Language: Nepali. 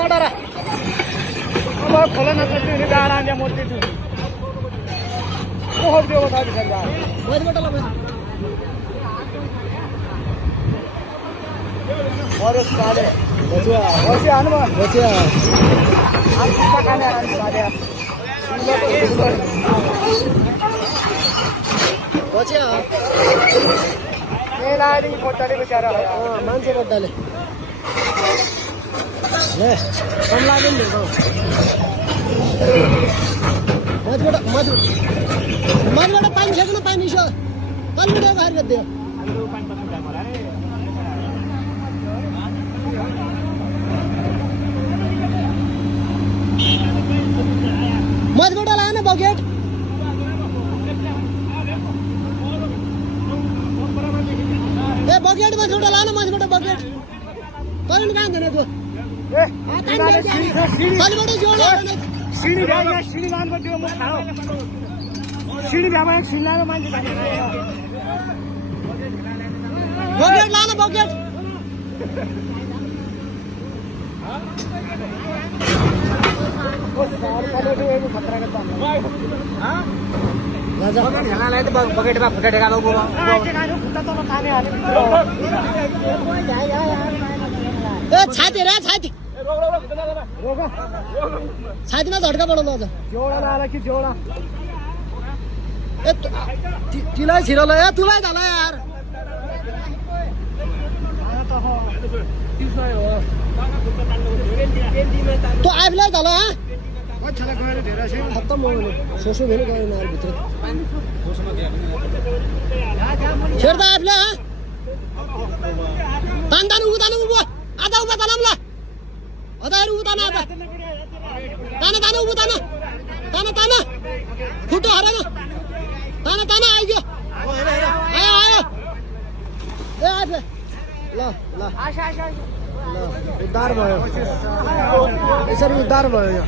नडरा अब खोला न त्यो डाँडा ने मोटी छु ओहो देव था बिचार जा वही बटला और साले बचिया बचिया हनुमान बचिया आज कितना खाने आ रहा है बचिया ये लाए नहीं पोटाले बेचारा हां मानसे पोटाले ले कम लागेन नि मजबाट पानी छैन पानी छ कहिले बाहिर गर्दियो मजबाट लाएन बकेट ए बकेट मजबाट लाएन मजबाट बकेट कहिले काम देने को ए कहिलेबाट जोड सिडी भ्यामा सिडी लानको त्यो म खाऊ सिडी भ्यामा सिडी लानु मान्छे खाने बकेट लानु बकेट ओ सार काले त्यो खतरा गर्दा हां राजा हेलालाई त बकेटमा फुटा ढेका लाउ खुट्टा त ताने हाले ए छाती रे छाती रोका छातीमा झड्का पडो ल जोडा लाला कि जोडा ए तिलाई छिरो ल ए तुलाई धल यार तो आइफलाई धल ह अच्छा गएर धेरै छ खत्तम हो भने सोसो भेले गएर यार भित्र छेड्दा आइफलाई तान तान उतान उबो आधा उबा तानम ल अदाहरु उतान आधा ताना ताना उबो ताना ताना ताना फुटो हरान ताना ताना आइयो आयो आयो ए आइफ ल ल आशा आशा ल उद्धार भयो यसरी उद्धार भयो